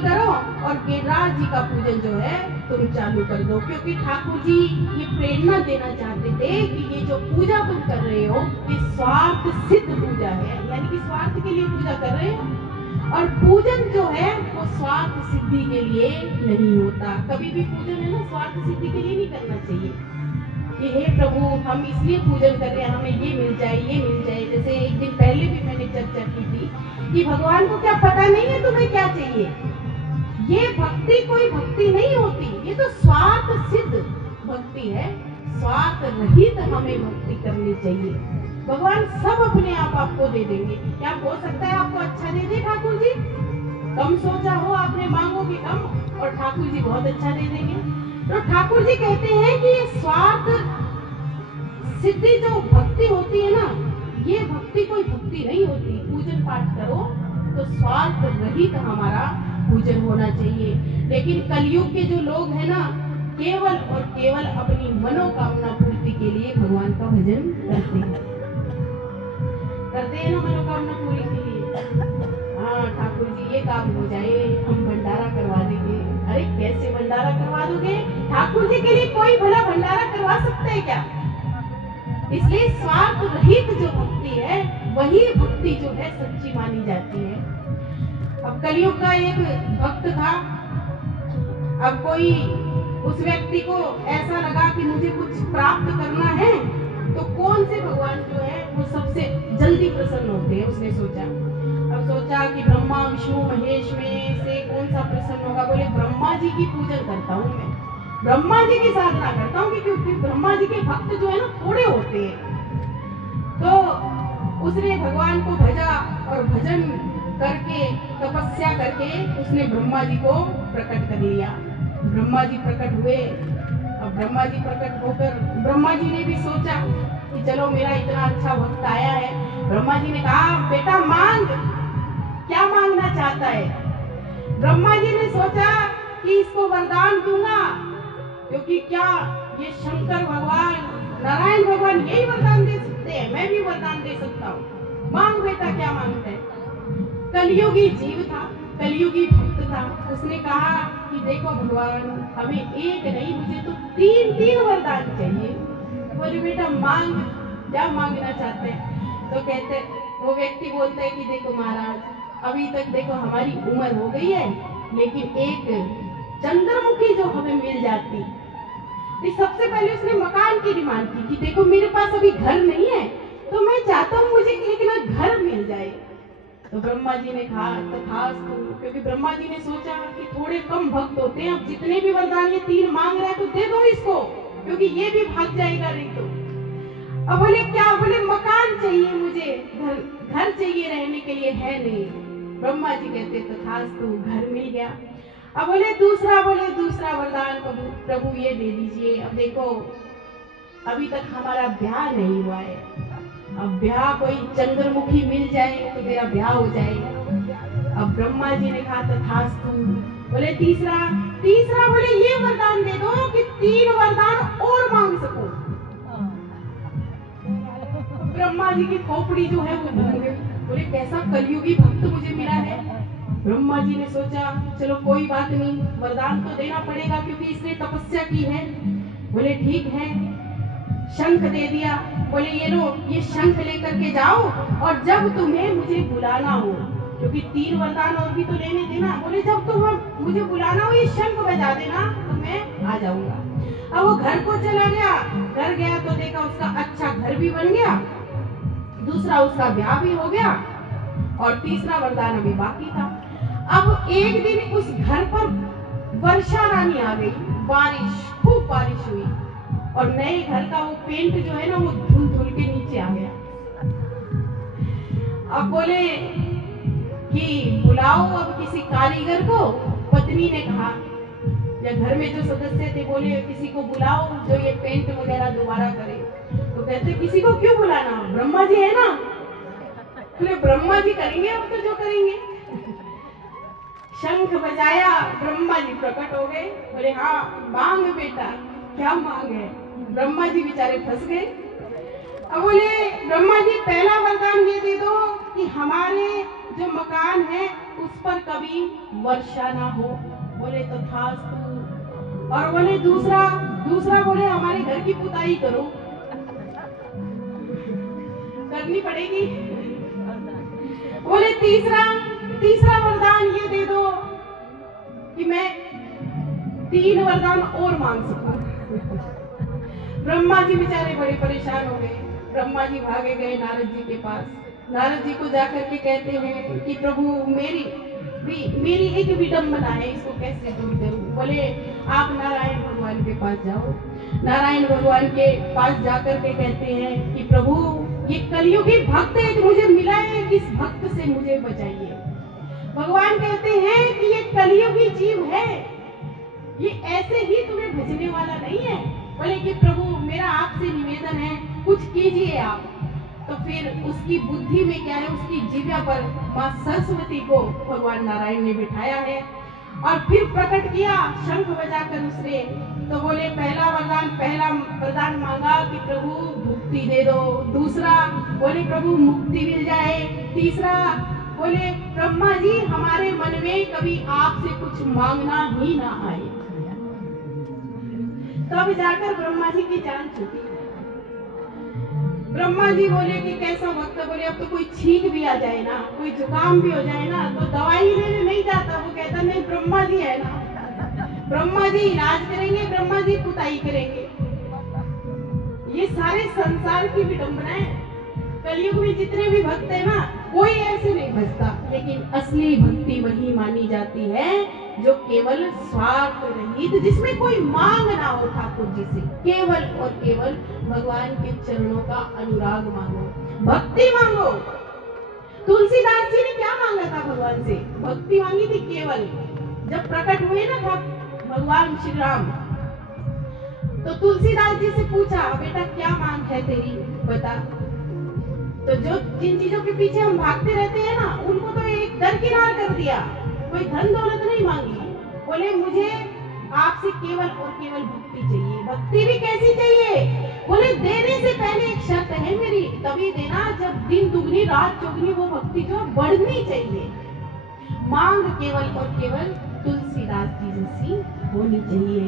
करो और गिरिराज जी का पूजन जो है तुम चालू कर दो, क्योंकि ठाकुर जी ये प्रेरणा देना चाहते थे कि ये जो पूजा तुम कर रहे हो ये स्वार्थ सिद्ध पूजा है, यानी कि स्वार्थ के लिए पूजा कर रहे हो। और पूजन जो है वो स्वार्थ सिद्धि के लिए नहीं होता। कभी भी पूजन है ना स्वार्थ सिद्धि के लिए नहीं करना चाहिए कि हे प्रभु हम इसलिए पूजन कर रहे हैं, हमें ये मिल जाए ये मिल जाए। जैसे एक दिन पहले भी मैंने चर्चा की थी कि भगवान को क्या पता नहीं है तुम्हें क्या चाहिए। ये भक्ति कोई भक्ति नहीं होती, ये तो स्वार्थ सिद्ध भक्ति है। स्वार्थ रहित हमें भक्ति करनी चाहिए। भगवान सब अपने आप आपको दे देंगे। क्या हो सकता है आपको अच्छा दे दे ठाकुर जी? कम सोचा हो आपने, मांगोगे कम और ठाकुर जी बहुत अच्छा दे देंगे। तो ठाकुर जी कहते हैं कि ये स्वार्थ सिद्धि जो भक्ति होती है ना, ये भक्ति कोई भक्ति नहीं होती। पूजन पाठ करो तो स्वार्थ रहित हमारा पूजन होना चाहिए। लेकिन कलयुग के जो लोग हैं ना, केवल और केवल अपनी मनोकामना पूर्ति के लिए भगवान का भजन करते हैं ना, मनोकामना पूरी के लिए। हाँ ठाकुर जी ये काम हो जाए, हम भंडारा करवा देंगे। अरे कैसे भंडारा करवा दोगे? ठाकुर जी के लिए कोई भला भंडारा करवा सकता है क्या? इसलिए स्वार्थ रहित जो भक्ति है वही भक्ति जो है सच्ची मानी जाती है। अब कलयुग का एक भक्त था। अब कोई उस व्यक्ति को ऐसा लगा कि मुझे कुछ प्राप्त करना है, तो कौन से भगवान जो है वो सबसे जल्दी प्रसन्न होते हैं उसने सोचा। अब सोचा कि ब्रह्मा विष्णु महेश में से कौन सा प्रसन्न होगा। बोले ब्रह्मा जी की पूजन करता हूँ मैं, ब्रह्मा जी की साधना करता हूँ, क्योंकि ब्रह्मा जी के भक्त जो है ना थोड़े होते हैं। तो उसने भगवान को भजा और भजन करके तपस्या करके उसने ब्रह्मा जी को प्रकट कर लिया। ब्रह्मा जी प्रकट हुए। अब ब्रह्मा जी प्रकट होकर ब्रह्मा जी ने भी सोचा कि चलो मेरा इतना अच्छा भक्त आया है। ब्रह्मा जी ने कहा बेटा मांग, क्या मांगना चाहता है? ब्रह्मा जी ने सोचा कि इसको वरदान दूंगा, क्योंकि क्या ये शंकर भगवान नारायण भगवान यही वरदान दे सकते हैं, मैं भी वरदान दे सकता हूँ। मांग बेटा क्या मांगता है? कलयुगी जीव था, कलयुगी भक्त था। उसने कहा कि देखो भगवान हमें एक नहीं मुझे तो तीन वरदान चाहिए। बोले बेटा मांग, क्या मांगना चाहते हैं? तो कहते वो व्यक्ति बोलता है कि देखो महाराज अभी तक देखो हमारी उम्र हो गई है, लेकिन एक चंद्रमुखी जो हमें मिल जाती। सबसे पहले उसने मकान की डिमांड की कि देखो मेरे पास अभी घर नहीं है, तो मैं चाहता हूँ मुझे एक ना घर मिल जाए। तो ब्रह्मा जी ने कहा तो खास तो, क्योंकि ब्रह्मा जी ने सोचा कि थोड़े कम भक्त होते हैं, अब जितने भी वरदान ये तीन मांग रहे हैं तो दे दो इसको, क्योंकि ये भी भाग जाएगा नहीं तो। अब बोले क्या? बोले मकान चाहिए मुझे, घर चाहिए रहने के लिए, है नहीं। ब्रह्मा जी कहते तो खास तो घर मिल गया। अब बोले दूसरा वरदान प्रभु ये दे दीजिए। अब देखो अभी तक हमारा ब्याह नहीं हुआ है, अब ब्याह कोई चंद्रमुखी मिल जाए तो मेरा ब्याह हो जाएगा। अब ब्रह्मा जी ने कहा तथास्तु। बोले तीसरा बोले ये वरदान दे दो कि 3 वरदान और मांग सको। ब्रह्मा जी की खोपड़ी जो है वो भर गई। बोले कैसा कलयुगी भक्त मुझे मिला है। ब्रह्मा जी ने सोचा चलो कोई बात नहीं, वरदान तो देना पड़ेगा क्योंकि इसने तपस्या की है। बोले ठीक है, शंख दे दिया। बोले ये लो, ये शंख लेकर के जाओ और जब तुम्हें मुझे बुलाना हो, क्योंकि 3 वरदान और भी तो लेने देना। बोले जब तुम्हें मुझे बुलाना हो ये शंख बजा देना तो मैं आ जाऊंगा। अब वो घर को चला गया। घर गया तो देखा उसका अच्छा घर भी बन गया, दूसरा उसका ब्याह भी हो गया और तीसरा वरदान अभी बाकी था। अब एक दिन उस घर पर वर्षा रानी आ गई, बारिश, खूब बारिश हुई और नए घर का वो पेंट जो है ना वो धुल के नीचे आ गया। अब बोले कि बुलाओ अब किसी कारीगर को। पत्नी ने कहा या घर में जो सदस्य थे बोले किसी को बुलाओ जो ये पेंट वगैरह दोबारा करे। तो कहते किसी को क्यों बुलाना, ब्रह्मा जी है ना। बोले ब्रह्मा जी करेंगे अब तो जो करेंगे। शंख बजाया, ब्रह्मा जी प्रकट हो गए। बोले हाँ मांग बेटा, क्या मांग है। ब्रह्मा जी बेचारे फंस गए। अब बोले ब्रह्मा जी पहला वरदान ये दे दो कि हमारे जो मकान है उस पर कभी वर्षा ना हो। बोले तथास्तु। और बोले दूसरा बोले हमारे घर की पुताई करो। करनी पड़ेगी। बोले तीसरा वरदान ये दे दो कि मैं 3 वरदान और मांग सकूं। ब्रह्मा जी बेचारे बड़े परेशान हो गए। ब्रह्मा जी भागे गए नारद जी के पास। नारद जी को जाकर के कहते हैं कि प्रभु मेरी एक विडंबना है, इसको कैसे दूर करूं। बोले आप नारायण भगवान के पास जाओ। नारायण भगवान के पास जाकर के कहते हैं कि प्रभु ये कलियुगी भक्त एक मुझे मिला है, इस भक्त से मुझे बचाइए। भगवान कहते हैं कि ये कलियुगी जीव है, ये ऐसे ही तुम्हें भजने वाला नहीं है। बोले कि प्रभु मेरा आपसे निवेदन है, कुछ कीजिए आप। तो फिर उसकी बुद्धि में क्या है, उसकी जिह्वा पर मां सरस्वती को भगवान नारायण ने बिठाया है और फिर प्रकट किया शंख बजाकर उसने। तो बोले पहला वरदान मांगा कि प्रभु मुक्ति दे दो। दूसरा बोले प्रभु मुक्ति मिल जाए। तीसरा बोले ब्रह्मा जी हमारे मन में कभी आपसे कुछ मांगना ही ना आए। तब जाकर ब्रह्मा जी की जान छूटी। ब्रह्मा जी बोले कि कैसा भक्त। बोले अब तो कोई छींक भी आ जाए ना, कोई जुकाम भी हो जाए ना, तो दवाई लेने नहीं जाता। वो कहता नहीं ब्रह्मा जी है ना, ब्रह्मा जी इलाज करेंगे, ब्रह्मा जी पुताई करेंगे। ये सारे संसार की विडंबनाएं। कलयुग में जितने भी भक्त है ना, कोई ऐसे नहीं भजता, लेकिन असली भक्ति वही मानी जाती है जो केवल स्वार्थ रहित, जिसमें कोई मांग ना हो ठाकुर जी से, केवल और केवल भगवान के चरणों का अनुराग मांगो, भक्ति मांगो। तुलसीदास जी ने क्या मांगा था भगवान से? भक्ति मांगी थी केवल। जब प्रकट हुए ना था भगवान श्री राम, तो तुलसीदास जी से पूछा बेटा क्या मांग है तेरी, बता। तो जो जिन चीजों के पीछे हम भागते रहते हैं ना, उनको तो एक दरकिनार कर दिया। कोई धन दौलत नहीं मांगी। बोले मुझे आपसे केवल और केवल भक्ति चाहिए। भक्ति भी कैसी चाहिए? बोले देने से पहले एक शर्त है मेरी, तभी देना जब दिन दुगनी रात चौगनी वो भक्ति जो बढ़नी चाहिए। मांग केवल और केवल तुलसीदास जी जैसी होनी चाहिए।